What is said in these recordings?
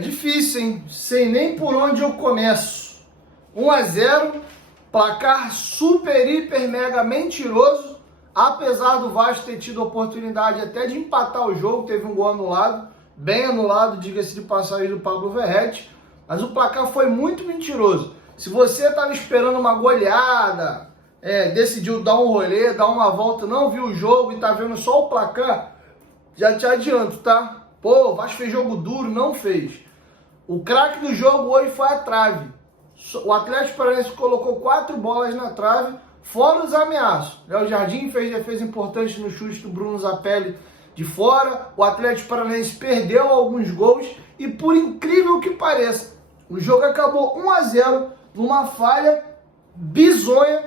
Difícil, hein? Sei nem por onde eu começo. 1-0, placar super, hiper, mega mentiroso. Apesar do Vasco ter tido oportunidade até de empatar o jogo, teve um gol anulado, bem anulado, diga-se de passagem, do Pablo Verratti. Mas o placar foi muito mentiroso. Se você estava esperando uma goleada, decidiu dar um rolê, dar uma volta, não viu o jogo e tá vendo só o placar, já te adianto, tá? Pô, o Vasco fez jogo duro, não fez. O craque do jogo hoje foi a trave. O Atlético Paranaense colocou 4 bolas na trave, fora os ameaços. Léo Jardim fez defesa importante no chute do Bruno Zapelli de fora. O Atlético Paranaense perdeu alguns gols e, por incrível que pareça, o jogo acabou 1-0 numa falha bizonha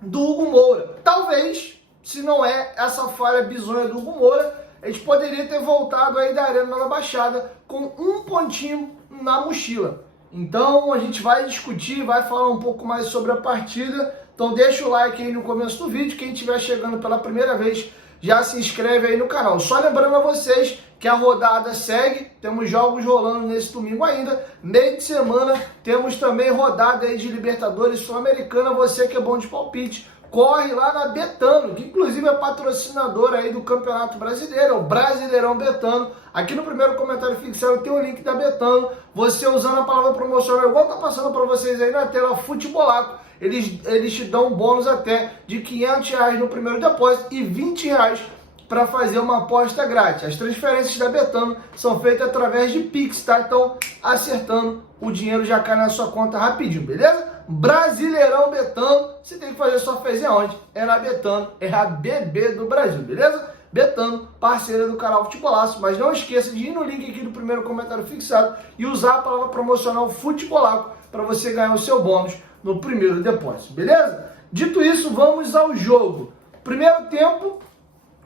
do Hugo Moura. Talvez, se não é essa falha bizonha do Hugo Moura, a gente poderia ter voltado aí da Arena da Baixada com um pontinho na mochila. Então a gente vai discutir, vai falar um pouco mais sobre a partida. Então deixa o like aí no começo do vídeo. Quem estiver chegando pela primeira vez, já se inscreve aí no canal. Só lembrando a vocês que a rodada segue, temos jogos rolando nesse domingo ainda. Meio de semana temos também rodada aí de Libertadores Sul-Americana. Você que é bom de palpite, corre lá na Betano, que inclusive é patrocinadora aí do Campeonato Brasileiro, o Brasileirão Betano. Aqui no primeiro comentário fixado tem o link da Betano. Você usando a palavra promocional, igual tá passando para vocês aí na tela, Futebolaco, eles te dão um bônus até de R$500 no primeiro depósito e R$20 para fazer uma aposta grátis. As transferências da Betano são feitas através de Pix, tá? Então, acertando, o dinheiro já cai na sua conta rapidinho, beleza? Brasileirão Betano, você tem que fazer sua fezinha onde? É na Betano, é a BB do Brasil, beleza? Betano, parceira do canal Futebolaço, mas não esqueça de ir no link aqui do primeiro comentário fixado e usar a palavra promocional Futebolaco para você ganhar o seu bônus no primeiro depósito, beleza? Dito isso, vamos ao jogo. Primeiro tempo,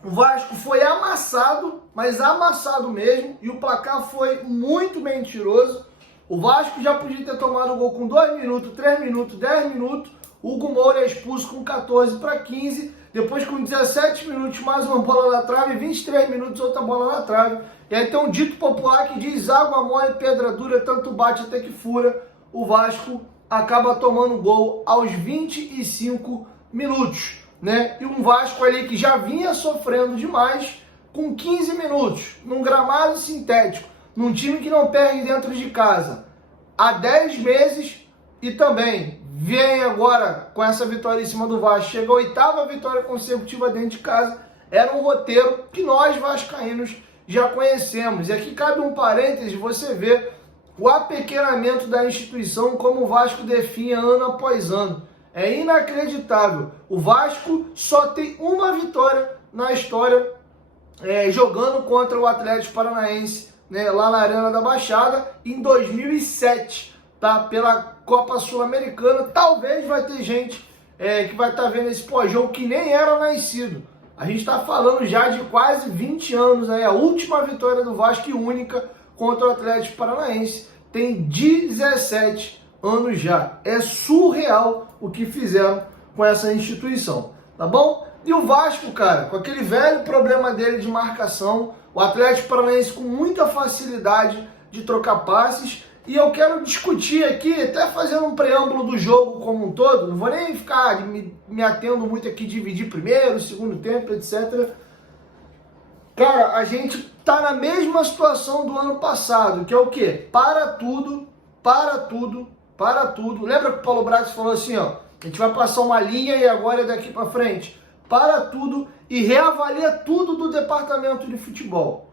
o Vasco foi amassado, mas amassado mesmo, e o placar foi muito mentiroso. O Vasco já podia ter tomado o gol com 2 minutos, 3 minutos, 10 minutos. O Hugo Moura é expulso com 14-15. Depois, com 17 minutos, mais uma bola na trave. 23 minutos, outra bola na trave. E aí tem um dito popular que diz: água mole, pedra dura, tanto bate até que fura. O Vasco acaba tomando gol aos 25 minutos, né? E um Vasco ali que já vinha sofrendo demais, com 15 minutos, num gramado sintético, num time que não perde dentro de casa há 10 meses e também vem agora com essa vitória em cima do Vasco, chega a 8ª vitória consecutiva dentro de casa. Era um roteiro que nós vascaínos já conhecemos. E aqui cabe um parênteses, você vê o apequenamento da instituição, como o Vasco definha ano após ano. É inacreditável. O Vasco só tem uma vitória na história jogando contra o Atlético Paranaense, né, lá na Arena da Baixada, em 2007, tá? Pela Copa Sul-Americana. Talvez vai ter gente que vai estar vendo esse pós-jogo que nem era nascido. A gente está falando já de quase 20 anos, aí, a última vitória do Vasco e única contra o Atlético Paranaense. Tem 17 anos já. É surreal o que fizeram com essa instituição, tá bom? E o Vasco, cara, com aquele velho problema dele de marcação, o Atlético Paranaense com muita facilidade de trocar passes. E eu quero discutir aqui, até fazendo um preâmbulo do jogo como um todo, não vou nem ficar me atendo muito aqui, dividir primeiro, segundo tempo, etc. Cara, a gente tá na mesma situação do ano passado, que é o quê? Para tudo, para tudo, para tudo. Lembra que o Paulo Brax falou assim, ó, a gente vai passar uma linha e agora é daqui para frente. Para tudo e reavalia tudo do departamento de futebol.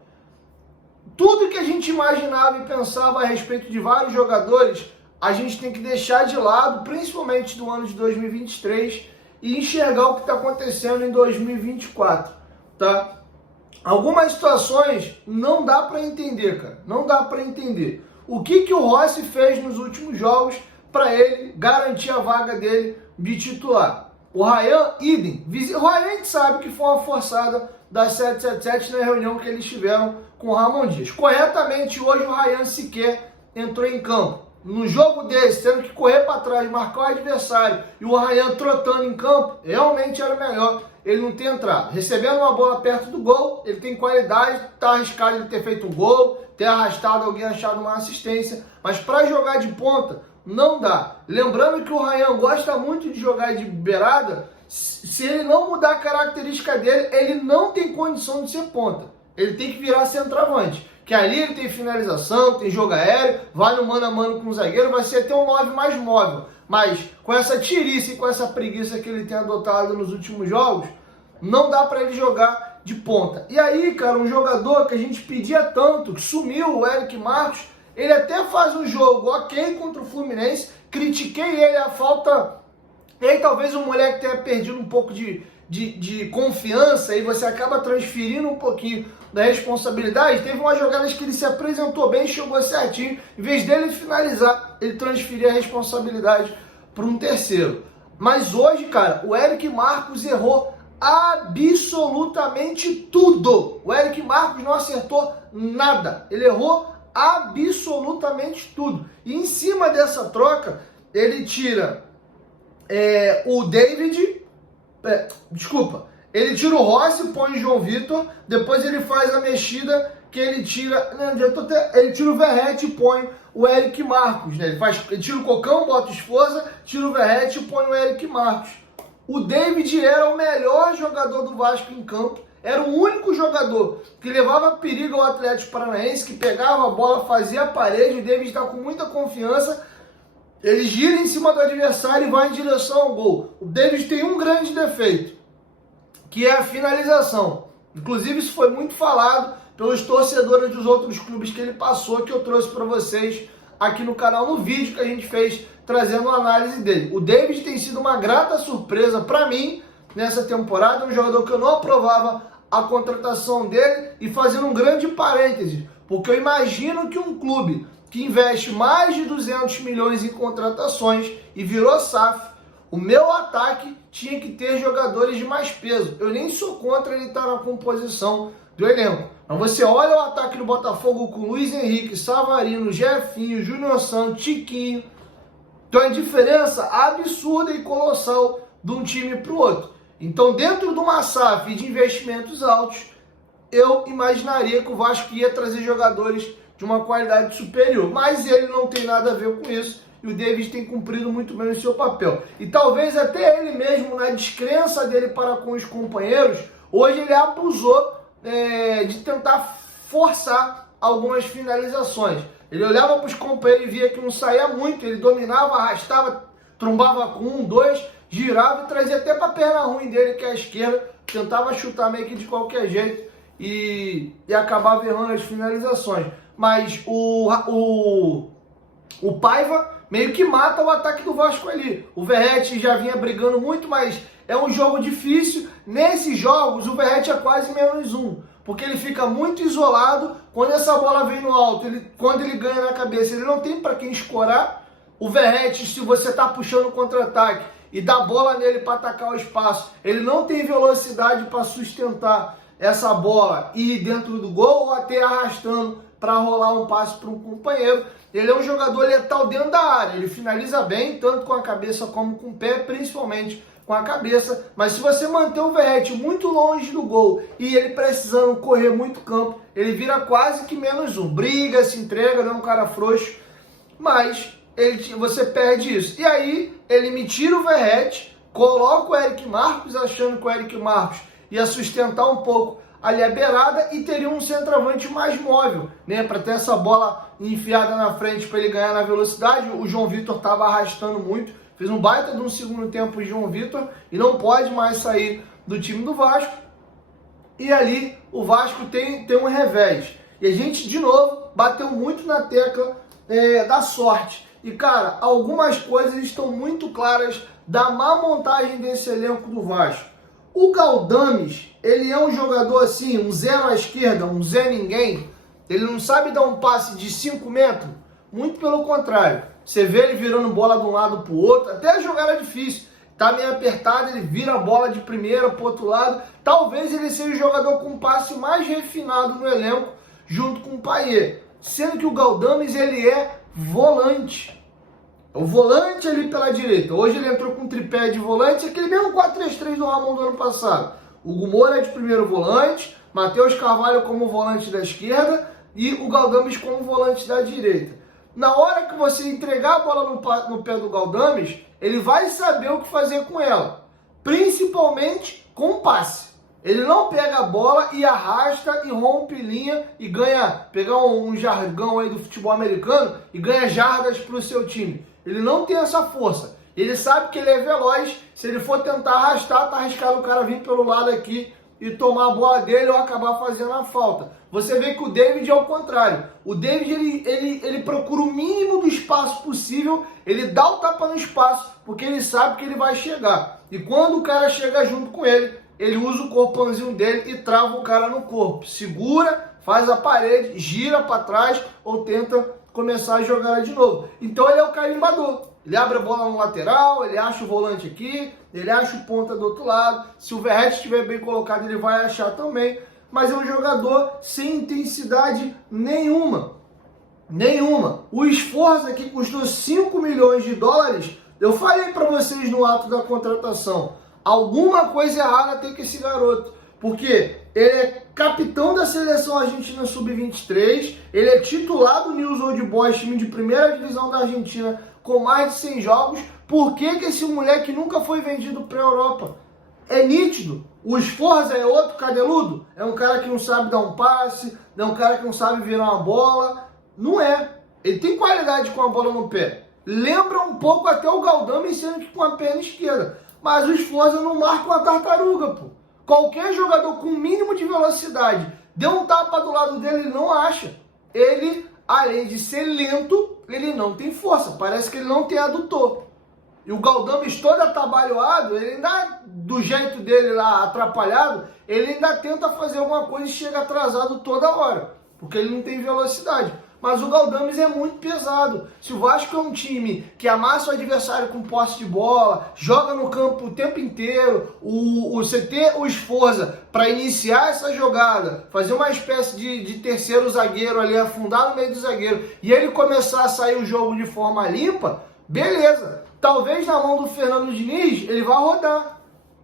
Tudo que a gente imaginava e pensava a respeito de vários jogadores, a gente tem que deixar de lado, principalmente do ano de 2023, e enxergar o que está acontecendo em 2024, tá? Algumas situações não dá para entender, cara. Não dá para entender. O que o Rossi fez nos últimos jogos para ele garantir a vaga dele de titular? O Ryan, idem. O Ryan, a gente sabe que foi uma forçada da 777 na reunião que eles tiveram com o Ramon Dias. Corretamente, hoje o Ryan sequer entrou em campo. no jogo desse, tendo que correr para trás, marcar o adversário e o Ryan trotando em campo, realmente era melhor ele não ter entrado. Recebendo uma bola perto do gol, ele tem qualidade, tá arriscado ele ter feito um gol, ter arrastado alguém, achado uma assistência, mas para jogar de ponta, não dá. Lembrando que o Ryan gosta muito de jogar de beirada, se ele não mudar a característica dele, ele não tem condição de ser ponta. Ele tem que virar centroavante. Que ali ele tem finalização, tem jogo aéreo, vai no mano a mano com o zagueiro, vai ser até um 9 mais móvel. Mas com essa tirice e com essa preguiça que ele tem adotado nos últimos jogos, não dá para ele jogar de ponta. E aí, cara, um jogador que a gente pedia tanto, que sumiu, o Eric Marcos, ele até faz um jogo ok contra o Fluminense, critiquei ele, a falta... E aí talvez o moleque tenha perdido um pouco de confiança e você acaba transferindo um pouquinho da responsabilidade. Teve umas jogadas que ele se apresentou bem, chegou certinho. Em vez dele finalizar, ele transferia a responsabilidade para um terceiro. Mas hoje, cara, o Eric Marcos errou absolutamente tudo. O Eric Marcos não acertou nada. Ele errou absolutamente tudo. E em cima dessa troca, ele tira o David... ele tira o Rossi, põe o João Vitor, depois ele faz a mexida que ele tira, ele tira o Verratti e põe o Eric Marcos, né? Ele tira o Cocão, bota o Esforza, tira o Verratti e põe o Eric Marcos. O David era o melhor jogador do Vasco em campo, era o único jogador que levava perigo ao Atlético Paranaense, que pegava a bola, fazia a parede. O David está com muita confiança, ele gira em cima do adversário e vai em direção ao gol. O David tem um grande defeito, que é a finalização. Inclusive isso foi muito falado pelos torcedores dos outros clubes que ele passou, que eu trouxe para vocês aqui no canal, no vídeo que a gente fez, trazendo uma análise dele. O David tem sido uma grata surpresa para mim nessa temporada, um jogador que eu não aprovava a contratação dele, e fazendo um grande parêntese, porque eu imagino que um clube que investe mais de 200 milhões em contratações e virou SAF, o meu ataque tinha que ter jogadores de mais peso. Eu nem sou contra ele estar na composição do elenco. Mas você olha o ataque do Botafogo com Luiz Henrique, Savarino, Jefinho, Júnior Santos, Tiquinho. Então é diferença absurda e colossal de um time para o outro. Então, dentro de uma SAF de investimentos altos, eu imaginaria que o Vasco ia trazer jogadores de uma qualidade superior. Mas ele não tem nada a ver com isso. E o David tem cumprido muito bem o seu papel. E talvez até ele mesmo, na descrença dele para com os companheiros, hoje ele abusou de tentar forçar algumas finalizações. Ele olhava para os companheiros e via que não saía muito, ele dominava, arrastava, trombava com um, dois, girava e trazia até para a perna ruim dele, que é a esquerda, tentava chutar meio que de qualquer jeito e acabava errando as finalizações. Mas o Paiva meio que mata o ataque do Vasco ali. O Verratti já vinha brigando muito, mas é um jogo difícil. Nesses jogos, o Verratti é quase -1, porque ele fica muito isolado. Quando essa bola vem no alto, quando ele ganha na cabeça, ele não tem para quem escorar. O Verratti, se você está puxando o contra-ataque e dá bola nele para atacar o espaço, ele não tem velocidade para sustentar essa bola e ir dentro do gol ou até arrastando para rolar um passe para um companheiro. Ele é um jogador letal dentro da área, ele finaliza bem, tanto com a cabeça como com o pé, principalmente com a cabeça. Mas se você manter o Verratti muito longe do gol e ele precisando correr muito campo, ele vira quase que -1. Briga, se entrega, não é um cara frouxo, mas você perde isso. E aí ele me tira o Verratti, coloca o Eric Marcos, achando que o Eric Marcos ia sustentar um pouco ali a beirada e teria um centroavante mais móvel, né, para ter essa bola enfiada na frente para ele ganhar na velocidade. O João Vitor estava arrastando muito, fez um baita de um segundo tempo de João Vitor e não pode mais sair do time do Vasco. E ali o Vasco tem um revés. E a gente, de novo, bateu muito na tecla da sorte. E, cara, algumas coisas estão muito claras da má montagem desse elenco do Vasco. O Galdames, ele é um jogador assim, um zero à esquerda, um Zé Ninguém. Ele não sabe dar um passe de 5 metros. Muito pelo contrário. Você vê ele virando bola de um lado para o outro. Até a jogada é difícil. Tá meio apertado, ele vira a bola de primeira para o outro lado. Talvez ele seja o jogador com passe mais refinado no elenco, junto com o Payet. Sendo que o Galdames, ele é volante. O volante ali pela direita. Hoje ele entrou com um tripé de volante, aquele mesmo 4-3-3 do Ramon do ano passado. O Hugo Moura de primeiro volante, Matheus Carvalho como volante da esquerda e o Galdames como volante da direita. Na hora que você entregar a bola no pé do Galdames, ele vai saber o que fazer com ela, principalmente com o passe. Ele não pega a bola e arrasta e rompe linha e ganha, pegar um jargão aí do futebol americano e ganha jardas para o seu time. Ele não tem essa força. Ele sabe que ele é veloz. Se ele for tentar arrastar, tá arriscado o cara vir pelo lado aqui e tomar a bola dele ou acabar fazendo a falta. Você vê que o David é o contrário. O David, ele procura o mínimo do espaço possível, ele dá o tapa no espaço, porque ele sabe que ele vai chegar. E quando o cara chega junto com ele, ele usa o corpãozinho dele e trava o cara no corpo. Segura, faz a parede, gira para trás ou tenta começar a jogar de novo. Então ele é o carimbador. Ele abre a bola no lateral, ele acha o volante aqui, ele acha o ponta do outro lado. Se o Verratti estiver bem colocado, ele vai achar também. Mas é um jogador sem intensidade nenhuma. Nenhuma. O esforço aqui custou 5 milhões de dólares. Eu falei para vocês no ato da contratação. Alguma coisa errada tem com esse garoto. Porque ele é capitão da seleção argentina sub-23. Ele é titular do News Old Boys, time de primeira divisão da Argentina, com mais de 100 jogos. Por que esse moleque nunca foi vendido para a Europa? É nítido. O Sforza é outro cadeludo? É um cara que não sabe dar um passe, é um cara que não sabe virar uma bola. Não é. Ele tem qualidade com a bola no pé. Lembra um pouco até o Galdames sendo que com a perna esquerda. Mas o Sforza não marca uma tartaruga, pô. Qualquer jogador com mínimo de velocidade, deu um tapa do lado dele, ele não acha. Ele, além de ser lento, ele não tem força. Parece que ele não tem adutor. E o Galdames todo atabalhoado, ele ainda, do jeito dele lá, atrapalhado, ele ainda tenta fazer alguma coisa e chega atrasado toda hora. Porque ele não tem velocidade. Mas o Galdames é muito pesado. Se o Vasco é um time que amassa o adversário com posse de bola, joga no campo o tempo inteiro, você ter o Sforza para iniciar essa jogada, fazer uma espécie de terceiro zagueiro ali, afundar no meio do zagueiro, e ele começar a sair o jogo de forma limpa, beleza. Talvez na mão do Fernando Diniz ele vá rodar.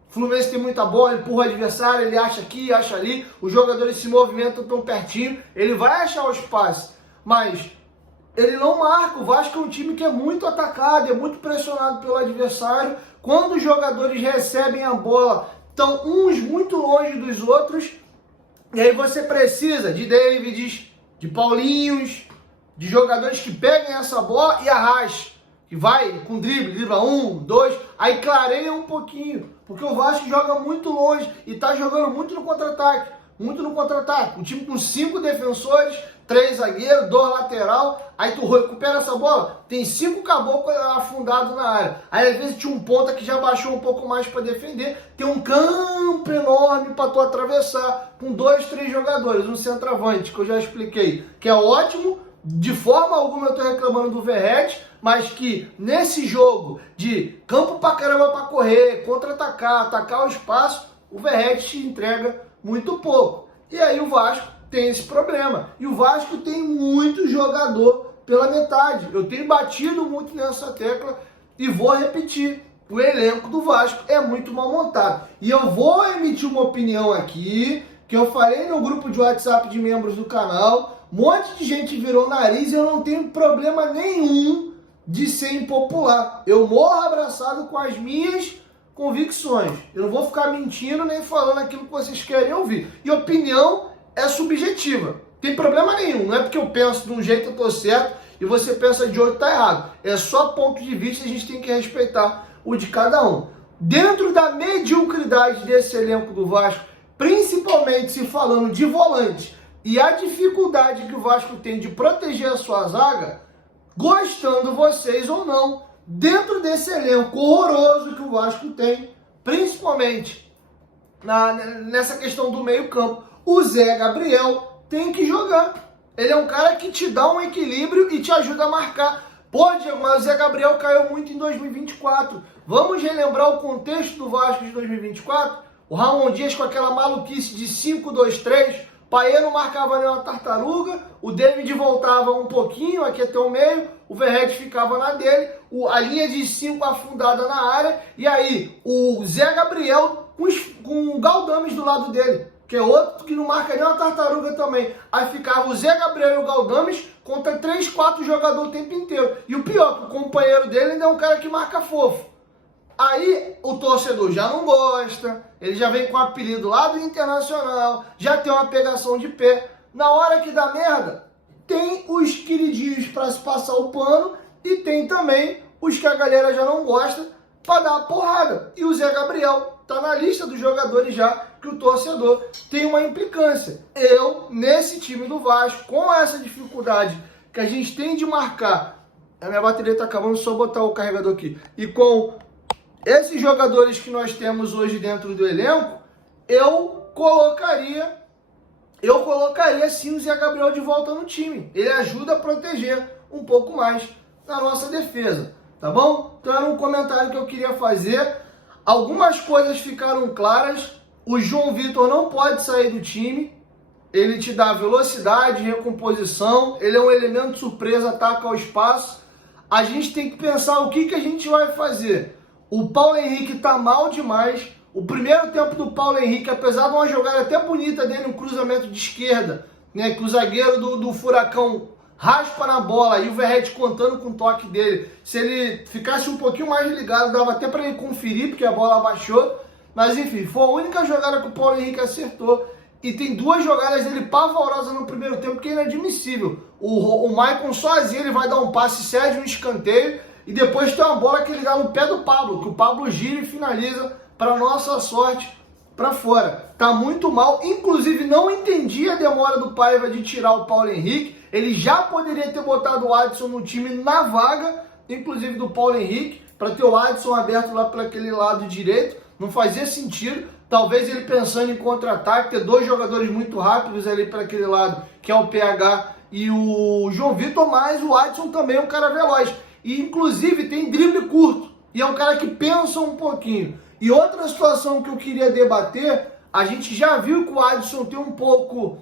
O Fluminense tem muita bola, empurra o adversário, ele acha aqui, acha ali, os jogadores se movimentam tão pertinho, ele vai achar os passes. Mas ele não marca. O Vasco é um time que é muito atacado, é muito pressionado pelo adversário. Quando os jogadores recebem a bola, estão uns muito longe dos outros. E aí você precisa de Davids, de Paulinhos, de jogadores que peguem essa bola e arrastem. Que vai com drible, dribla 1, 2, aí clareia um pouquinho. Porque o Vasco joga muito longe e está jogando muito no contra-ataque. Muito no contra-ataque. Um time com 5 defensores, 3 zagueiros, 2 lateral, aí tu recupera essa bola, tem 5 caboclos afundados na área. Aí às vezes tinha um ponta que já baixou um pouco mais para defender, tem um campo enorme para tu atravessar, com 2, 3 jogadores, um centroavante, que eu já expliquei, que é ótimo, de forma alguma eu tô reclamando do Verratti, mas que nesse jogo de campo pra caramba para correr, contra-atacar, atacar o espaço, o Verratti te entrega muito pouco. E aí o Vasco tem esse problema. E o Vasco tem muito jogador pela metade. Eu tenho batido muito nessa tecla e vou repetir. O elenco do Vasco é muito mal montado. E eu vou emitir uma opinião aqui, que eu falei no grupo de WhatsApp de membros do canal. Um monte de gente virou nariz e eu não tenho problema nenhum de ser impopular. Eu morro abraçado com as minhas convicções. Eu não vou ficar mentindo nem falando aquilo que vocês querem ouvir. E opinião é subjetiva. Tem problema nenhum. Não é porque eu penso de um jeito eu tô certo e você pensa de outro tá errado. É só ponto de vista e a gente tem que respeitar o de cada um. Dentro da mediocridade desse elenco do Vasco, principalmente se falando de volante e a dificuldade que o Vasco tem de proteger a sua zaga, gostando vocês ou não, dentro desse elenco horroroso que o Vasco tem, principalmente nessa questão do meio-campo, o Zé Gabriel tem que jogar. Ele é um cara que te dá um equilíbrio e te ajuda a marcar. Pô, Diego, mas o Zé Gabriel caiu muito em 2024. Vamos relembrar o contexto do Vasco de 2024? O Ramon Dias com aquela maluquice de 5-2-3, Paê não marcava nenhuma tartaruga, o David voltava um pouquinho aqui até o meio, o Verratti ficava na dele, a linha de 5 afundada na área, e aí o Zé Gabriel com o Galdames do lado dele, que é outro que não marca nenhuma tartaruga também. Aí ficava o Zé Gabriel e o Galdames contra 3, 4 jogadores o tempo inteiro. E o pior, que o companheiro dele ainda é um cara que marca fofo. Aí o torcedor já não gosta, ele já vem com o apelido lá do Internacional, já tem uma pegação de pé. Na hora que dá merda, tem os queridinhos para se passar o pano e tem também os que a galera já não gosta para dar uma porrada. E o Zé Gabriel tá na lista dos jogadores já que o torcedor tem uma implicância. Eu, nesse time do Vasco, com essa dificuldade que a gente tem de marcar, a minha bateria tá acabando, só botar o carregador aqui, e com esses jogadores que nós temos hoje dentro do elenco, eu colocaria sim o Zé Gabriel de volta no time. Ele ajuda a proteger um pouco mais na nossa defesa, tá bom? Então era um comentário que eu queria fazer. Algumas coisas ficaram claras. O João Vitor não pode sair do time. Ele te dá velocidade, recomposição. Ele é um elemento surpresa, ataca ao espaço. A gente tem que pensar o que a gente vai fazer. O Paulo Henrique tá mal demais. O primeiro tempo do Paulo Henrique, apesar de uma jogada até bonita dele, um cruzamento de esquerda, né, que o zagueiro do Furacão raspa na bola e o Verratti contando com o toque dele. Se ele ficasse um pouquinho mais ligado, dava até para ele conferir, porque a bola abaixou. Mas enfim, foi a única jogada que o Paulo Henrique acertou. E tem duas jogadas dele pavorosas no primeiro tempo, que é inadmissível. O Maicon sozinho, ele vai dar um passe, cede um escanteio, e depois tem uma bola que ele dá no pé do Pablo, que o Pablo gira e finaliza, para nossa sorte, para fora. Tá muito mal. Inclusive, não entendi a demora do Paiva de tirar o Paulo Henrique. Ele já poderia ter botado o Adson no time na vaga, inclusive do Paulo Henrique, para ter o Adson aberto lá para aquele lado direito. Não fazia sentido. Talvez ele pensando em contra-ataque, ter dois jogadores muito rápidos ali para aquele lado, que é o PH e o João Vitor, mas o Adson também é um cara veloz. E inclusive tem drible curto. E é um cara que pensa um pouquinho. E outra situação que eu queria debater, a gente já viu que o Adson tem um pouco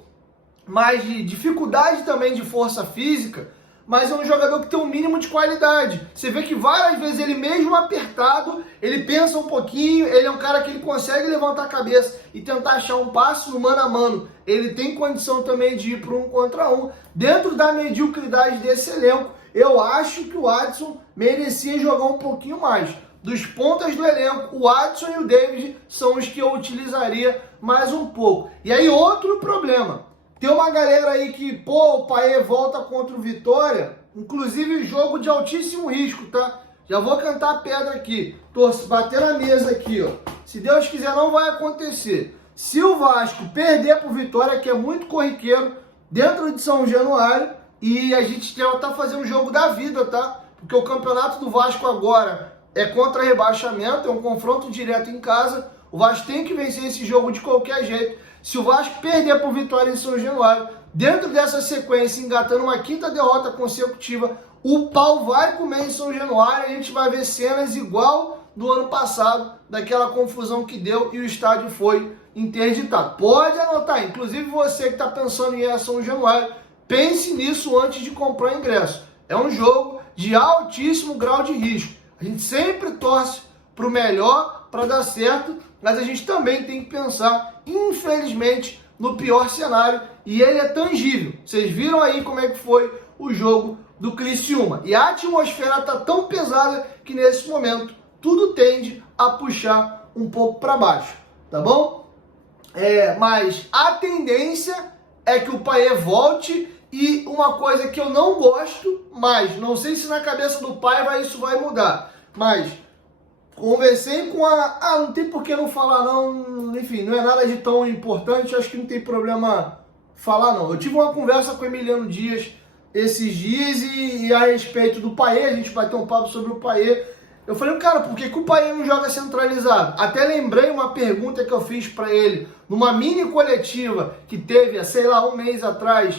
mais de dificuldade também de força física, mas é um jogador que tem um mínimo de qualidade. Você vê que várias vezes ele mesmo apertado, ele pensa um pouquinho, ele é um cara que ele consegue levantar a cabeça e tentar achar um passe no mano a mano. Ele tem condição também de ir para um contra um. Dentro da mediocridade desse elenco, eu acho que o Adson merecia jogar um pouquinho mais. Dos pontas do elenco, o Adson e o David são os que eu utilizaria mais um pouco. E aí outro problema, tem uma galera aí que, pô, o Paê volta contra o Vitória, inclusive jogo de altíssimo risco, tá? Já vou cantar a pedra aqui, bater na mesa aqui, ó. Se Deus quiser, não vai acontecer. Se o Vasco perder pro Vitória, que é muito corriqueiro, dentro de São Januário, e a gente já tá fazendo o jogo da vida, tá? Porque o campeonato do Vasco agora é contra rebaixamento, é um confronto direto em casa. O Vasco tem que vencer esse jogo de qualquer jeito. Se o Vasco perder por Vitória em São Januário, dentro dessa sequência, engatando uma quinta derrota consecutiva, o pau vai comer em São Januário. A gente vai ver cenas igual do ano passado, daquela confusão que deu e o estádio foi interditado. Pode anotar, inclusive você que está pensando em ir a São Januário, pense nisso antes de comprar ingresso. É um jogo de altíssimo grau de risco. A gente sempre torce para o melhor, para dar certo, mas a gente também tem que pensar, infelizmente, no pior cenário, e ele é tangível. Vocês viram aí como é que foi o jogo do Criciúma. E a atmosfera está tão pesada que nesse momento tudo tende a puxar um pouco para baixo, tá bom? Mas a tendência é que o Paê volte. E uma coisa que eu não gosto, mas não sei se na cabeça do pai isso vai mudar, mas conversei com não tem por que não falar não, enfim, não é nada de tão importante, acho que não tem problema falar não. Eu tive uma conversa com o Emiliano Dias esses dias e a respeito do Paê, a gente vai ter um papo sobre o Paê. Eu falei, cara, por que o Paê não joga centralizado? Até lembrei uma pergunta que eu fiz para ele numa mini coletiva que teve, sei lá, um mês atrás,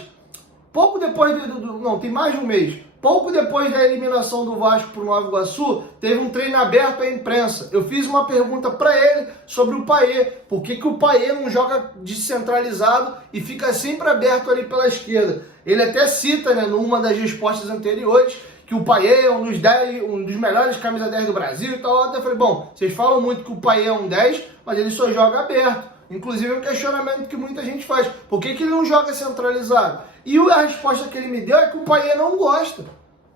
pouco depois não, tem mais de um mês, pouco depois da eliminação do Vasco para o Nova Iguaçu, teve um treino aberto à imprensa. Eu fiz uma pergunta para ele sobre o Payet. Por que o Payet não joga descentralizado e fica sempre aberto ali pela esquerda? Ele até cita, né, numa das respostas anteriores, que o Payet é um dos melhores camisa 10 do Brasil e tal. Eu até falei, bom, vocês falam muito que o Payet é um 10, mas ele só joga aberto. Inclusive é um questionamento que muita gente faz. Por que ele não joga centralizado? E a resposta que ele me deu é que o Payet não gosta.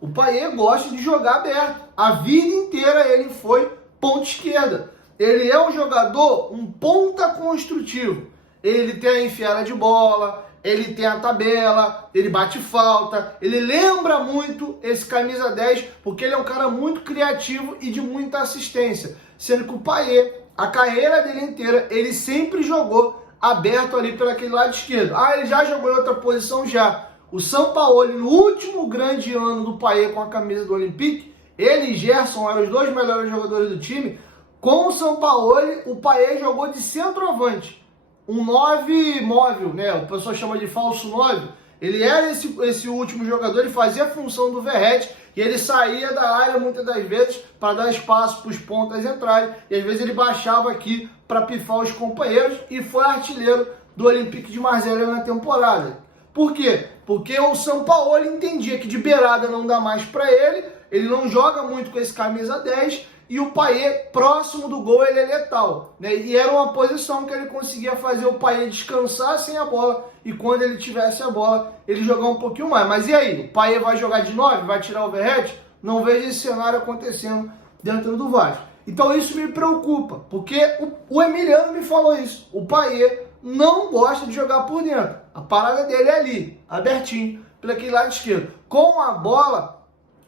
O Payet gosta de jogar aberto. A vida inteira ele foi ponta esquerda. Ele é um jogador, um ponta construtivo. Ele tem a enfiada de bola, ele tem a tabela, ele bate falta, ele lembra muito esse camisa 10, porque ele é um cara muito criativo e de muita assistência. Sendo que o Payet, a carreira dele inteira, ele sempre jogou aberto ali pelo aquele lado esquerdo. Ah, ele já jogou em outra posição? Já. O Sampaoli, no último grande ano do Payet com a camisa do Olympique, ele e Gerson eram os dois melhores jogadores do time. Com o Sampaoli, o Payet jogou de centroavante. Um 9 móvel, né? O pessoal chama de falso 9. Ele era esse último jogador, ele fazia a função do Verratti e ele saía da área muitas das vezes para dar espaço para os pontas entrarem. E às vezes ele baixava aqui para pifar os companheiros e foi artilheiro do Olympique de Marselha na temporada. Por quê? Porque o Sampaoli entendia que de beirada não dá mais para ele não joga muito com esse camisa 10, e o Payet, próximo do gol, ele é letal, né? E era uma posição que ele conseguia fazer o Payet descansar sem a bola, e quando ele tivesse a bola, ele jogar um pouquinho mais. Mas e aí? O Payet vai jogar de 9? Vai tirar o Verratti? Não vejo esse cenário acontecendo dentro do Vasco. Então isso me preocupa, porque o Emiliano me falou isso. O Payet não gosta de jogar por dentro. A parada dele é ali, abertinho, pelo aquele lado esquerdo. Com a bola,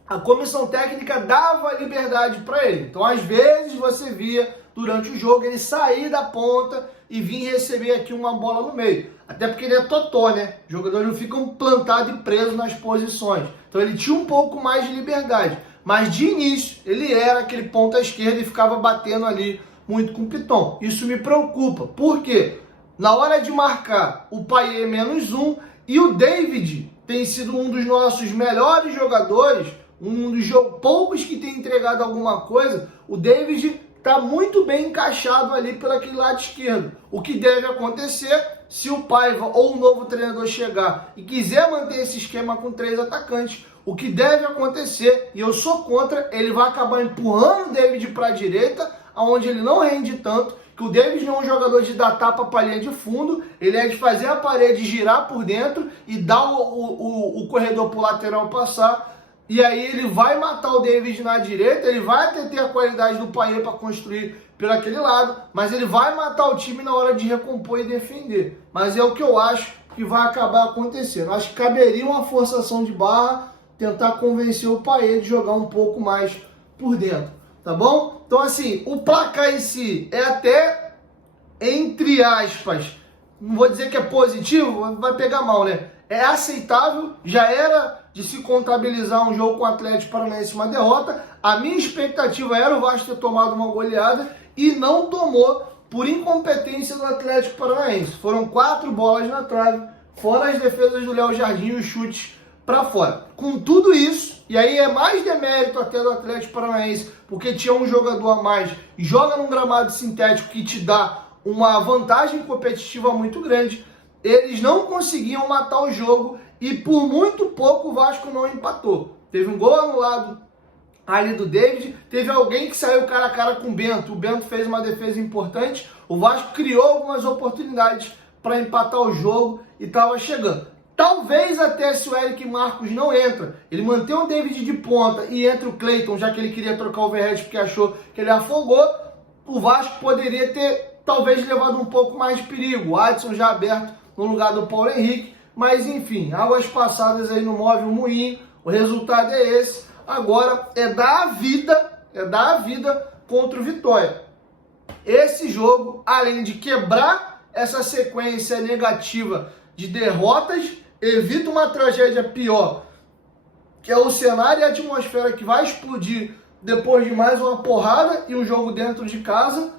a comissão técnica dava liberdade para ele. Então, às vezes, você via, durante o jogo, ele sair da ponta e vir receber aqui uma bola no meio. Até porque ele é totó, né? Os jogadores não ficam plantados e presos nas posições. Então, ele tinha um pouco mais de liberdade. Mas, de início, ele era aquele ponta esquerda e ficava batendo ali muito com o Piton. Isso me preocupa. Por quê? Na hora de marcar, o Payet -1 e o David tem sido um dos nossos melhores jogadores, um dos poucos que tem entregado alguma coisa. O David está muito bem encaixado ali pelo aquele lado esquerdo. O que deve acontecer, se o Paiva ou o novo treinador chegar e quiser manter esse esquema com 3 atacantes, o que deve acontecer, e eu sou contra, ele vai acabar empurrando o David para a direita, onde ele não rende tanto, que o David não é um jogador de dar tapa para a linha de fundo, ele é de fazer a parede girar por dentro e dar o corredor para o lateral passar. E aí ele vai matar o David na direita, ele vai até ter a qualidade do Payet para construir por aquele lado, mas ele vai matar o time na hora de recompor e defender. Mas é o que eu acho que vai acabar acontecendo. Acho que caberia uma forçação de barra, tentar convencer o Payet de jogar um pouco mais por dentro, tá bom? Então assim, o placar em si é até, entre aspas, não vou dizer que é positivo, vai pegar mal, né? É aceitável, já era de se contabilizar um jogo com o Atlético Paranaense uma derrota. A minha expectativa era o Vasco ter tomado uma goleada e não tomou por incompetência do Atlético Paranaense. Foram 4 bolas na trave, fora as defesas do Léo Jardim e os chutes para fora. Com tudo isso, e aí é mais demérito até do Atlético Paranaense, porque tinha um jogador a mais e joga num gramado sintético que te dá uma vantagem competitiva muito grande, eles não conseguiam matar o jogo e por muito pouco o Vasco não empatou. Teve um gol anulado ali do David, teve alguém que saiu cara a cara com o Bento fez uma defesa importante, o Vasco criou algumas oportunidades para empatar o jogo e estava chegando. Talvez até se o Eric Marcos não entra, ele mantém o David de ponta e entra o Cleiton, já que ele queria trocar o Verratti porque achou que ele afogou, o Vasco poderia ter talvez levado um pouco mais de perigo, o Adson já aberto no lugar do Paulo Henrique, mas enfim, águas passadas aí não move o moinho, o resultado é esse. Agora é dar a vida contra o Vitória. Esse jogo, além de quebrar essa sequência negativa de derrotas, evita uma tragédia pior, que é o cenário e a atmosfera que vai explodir depois de mais uma porrada e um jogo dentro de casa.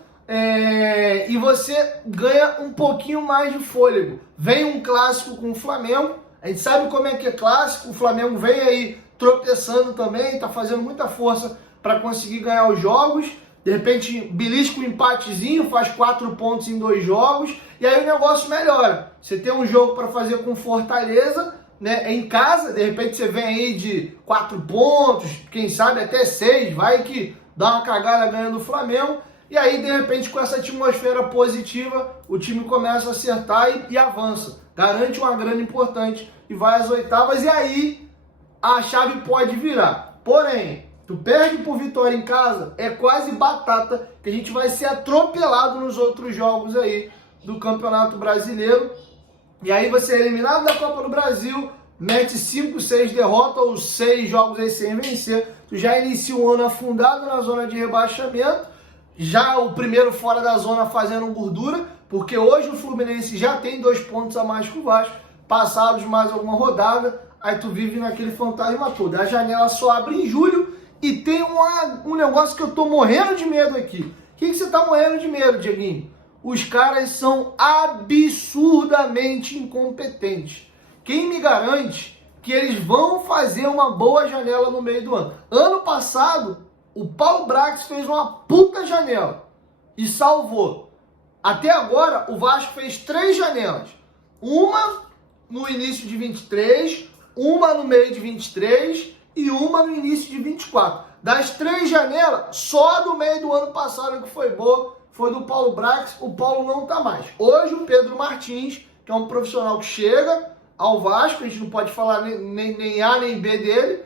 E você ganha um pouquinho mais de fôlego. Vem um clássico com o Flamengo, a gente sabe como é que é clássico, o Flamengo vem aí tropeçando também, tá fazendo muita força para conseguir ganhar os jogos. De repente, belisca um empatezinho, faz 4 pontos em 2 jogos, e aí o negócio melhora. Você tem um jogo para fazer com Fortaleza, né, em casa, de repente você vem aí de 4 pontos, quem sabe até 6, vai que dá uma cagada ganhando o Flamengo, e aí de repente com essa atmosfera positiva, o time começa a acertar e avança. Garante uma grana importante e vai às oitavas, e aí a chave pode virar. Porém, tu perde por Vitória em casa, é quase batata que a gente vai ser atropelado nos outros jogos aí do Campeonato Brasileiro. E aí você é eliminado da Copa do Brasil, mete 5, 6 derrotas ou 6 jogos aí sem vencer. Tu já inicia o ano afundado na zona de rebaixamento, já o primeiro fora da zona fazendo gordura, porque hoje o Fluminense já tem 2 pontos a mais que o Vasco, passados mais alguma rodada, aí tu vive naquele fantasma todo. A janela só abre em julho e tem um negócio que eu tô morrendo de medo aqui. O que você tá morrendo de medo, Dieguinho? Os caras são absurdamente incompetentes. Quem me garante que eles vão fazer uma boa janela no meio do ano? Ano passado, o Paulo Brax fez uma puta janela e salvou. Até agora, o Vasco fez 3 janelas. Uma no início de 23, uma no meio de 23 e uma no início de 24. Das 3 janelas, só do meio do ano passado que foi boa, foi do Paulo Brax. O Paulo não tá mais. Hoje o Pedro Martins, que é um profissional que chega ao Vasco, a gente não pode falar nem A nem B dele,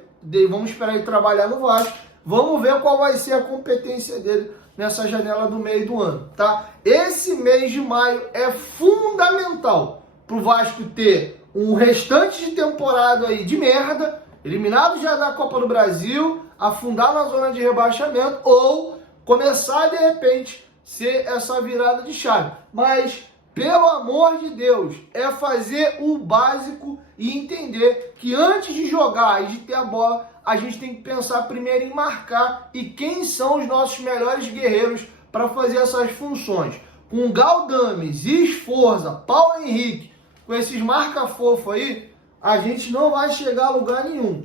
vamos esperar ele trabalhar no Vasco, vamos ver qual vai ser a competência dele nessa janela do meio do ano, tá? Esse mês de maio é fundamental pro Vasco ter um restante de temporada aí de merda, eliminado já da Copa do Brasil, afundar na zona de rebaixamento ou começar de repente ser essa virada de chave. Mas, pelo amor de Deus, é fazer o básico e entender que antes de jogar e de ter a bola, a gente tem que pensar primeiro em marcar e quem são os nossos melhores guerreiros para fazer essas funções. Com Galdames, Esforza, Paulo Henrique, com esses marca-fofo aí, a gente não vai chegar a lugar nenhum.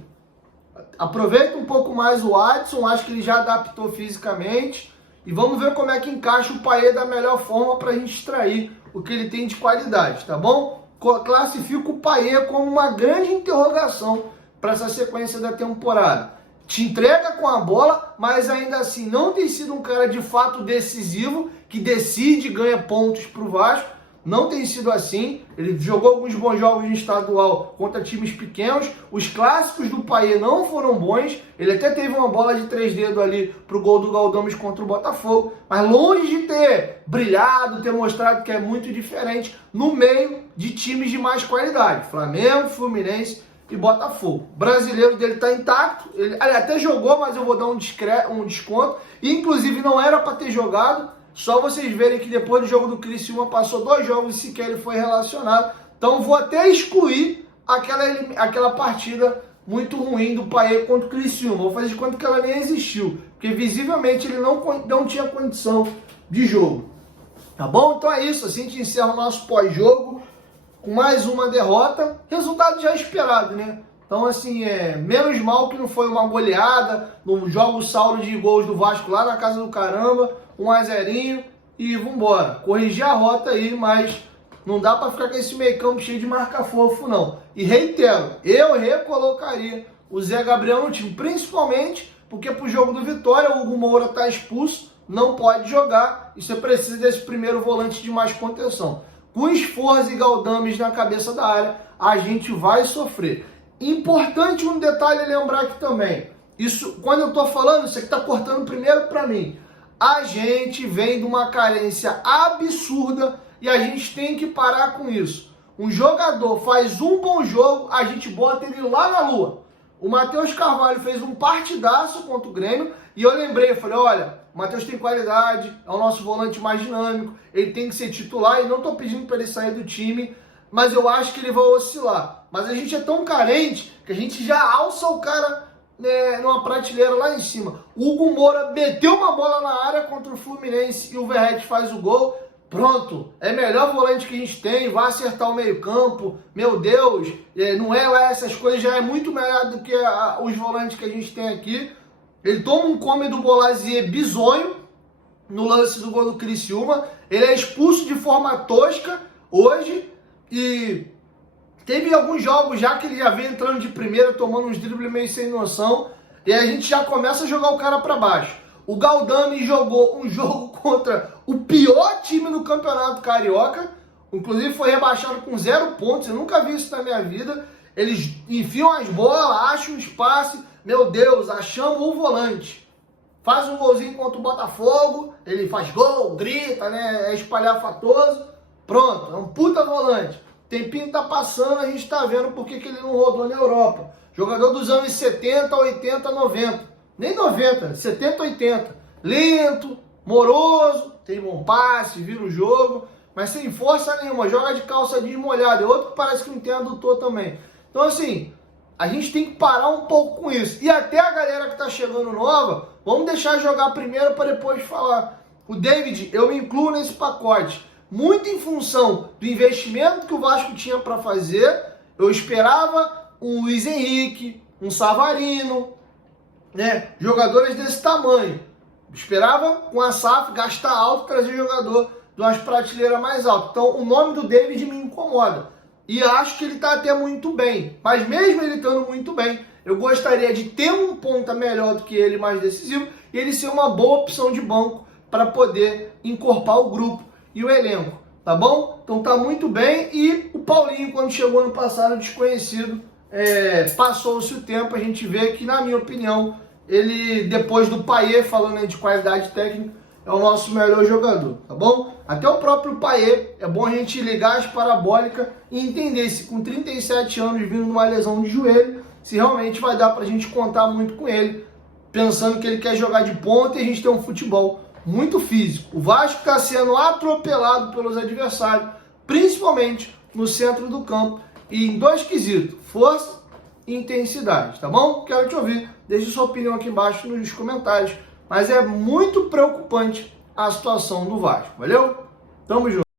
Aproveita um pouco mais o Adson, acho que ele já adaptou fisicamente. E vamos ver como é que encaixa o Payet da melhor forma para a gente extrair o que ele tem de qualidade, tá bom? Classifico o Payet como uma grande interrogação para essa sequência da temporada. Te entrega com a bola, mas ainda assim não tem sido um cara de fato decisivo, que decide e ganha pontos para o Vasco. Não tem sido assim. Ele jogou alguns bons jogos em estadual contra times pequenos. Os clássicos do Payet não foram bons. Ele até teve uma bola de 3 dedos ali pro gol do Galdames contra o Botafogo. Mas longe de ter brilhado, ter mostrado que é muito diferente no meio de times de mais qualidade. Flamengo, Fluminense e Botafogo. O brasileiro dele tá intacto. Ele até jogou, mas eu vou dar um desconto. Inclusive não era para ter jogado. Só vocês verem que depois do jogo do Criciúma passou 2 jogos e sequer ele foi relacionado. Então vou até excluir aquela partida muito ruim do Payet contra o Criciúma. Vou fazer de conta que ela nem existiu. Porque visivelmente ele não tinha condição de jogo. Tá bom? Então é isso. Assim a gente encerra o nosso pós-jogo com mais uma derrota. Resultado já esperado, né? Então, assim, menos mal que não foi uma goleada. No jogo saldo de gols do Vasco lá na casa do caramba. 1-0 e vambora. Corrigir a rota aí, mas não dá pra ficar com esse meio campo cheio de marca-fofo, não. E reitero, eu recolocaria o Zé Gabriel no time, principalmente porque pro jogo do Vitória o Hugo Moura tá expulso, não pode jogar, e você precisa desse primeiro volante de mais contenção. Com Esforza e Galdames na cabeça da área, a gente vai sofrer. Importante um detalhe lembrar aqui também. Isso, quando eu tô falando, isso aqui tá cortando primeiro pra mim. A gente vem de uma carência absurda e a gente tem que parar com isso. Um jogador faz um bom jogo, a gente bota ele lá na lua. O Matheus Carvalho fez um partidaço contra o Grêmio e eu lembrei, falei, olha, o Matheus tem qualidade, é o nosso volante mais dinâmico, ele tem que ser titular e não estou pedindo para ele sair do time, mas eu acho que ele vai oscilar. Mas a gente é tão carente que a gente já alça o cara numa prateleira lá em cima. O Hugo Moura meteu uma bola na área contra o Fluminense e o Verratti faz o gol. pronto, é melhor volante que a gente tem, vai acertar o meio-campo, meu Deus, não é lá essas coisas, já é muito melhor do que os volantes que a gente tem aqui. Ele toma um come do Bolasie bizonho no lance do gol do Criciúma, ele é expulso de forma tosca hoje e teve alguns jogos já que ele já vem entrando de primeira, tomando uns dribles meio sem noção, e a gente já começa a jogar o cara para baixo. O Galdame jogou um jogo contra o pior time do Campeonato Carioca, inclusive foi rebaixado com 0 pontos, eu nunca vi isso na minha vida. Eles enfiam as bolas, acham um espaço, meu Deus, achamos o volante. Faz um golzinho contra o Botafogo, ele faz gol, grita, né, é espalhafatoso, pronto, é um puta volante. Tempinho tá passando, a gente tá vendo por que ele não rodou na Europa. Jogador dos anos 70, 80, 90. Nem 90, 70, 80. Lento, moroso, tem bom passe, vira o jogo, mas sem força nenhuma. Joga de calça jeans molhada. É outro que parece que não tem adutor também. Então, assim, a gente tem que parar um pouco com isso. E até a galera que tá chegando nova, vamos deixar jogar primeiro para depois falar. O David, eu me incluo nesse pacote. Muito em função do investimento que o Vasco tinha para fazer. Eu esperava um Luiz Henrique, um Savarino, né? Jogadores desse tamanho. Esperava com a SAF gastar alto, trazer jogador de umas prateleiras mais altas. Então o nome do David me incomoda. E acho que ele está até muito bem. Mas mesmo ele estando muito bem, eu gostaria de ter um ponta melhor do que ele, mais decisivo, e ele ser uma boa opção de banco para poder encorpar o grupo e o elenco. Tá bom? Então tá muito bem. E o Paulinho, quando chegou ano passado, desconhecido, passou-se o tempo, a gente vê que, na minha opinião, ele, depois do Payet, falando aí de qualidade técnica, é o nosso melhor jogador, tá bom? Até o próprio Payet, é bom a gente ligar as parabólicas e entender se com 37 anos vindo numa lesão de joelho, se realmente vai dar pra gente contar muito com ele, pensando que ele quer jogar de ponta e a gente tem um futebol muito físico. O Vasco está sendo atropelado pelos adversários, principalmente no centro do campo, e em 2 quesitos, força e intensidade, tá bom? Quero te ouvir, deixe sua opinião aqui embaixo nos comentários, mas é muito preocupante a situação do Vasco, valeu? Tamo junto!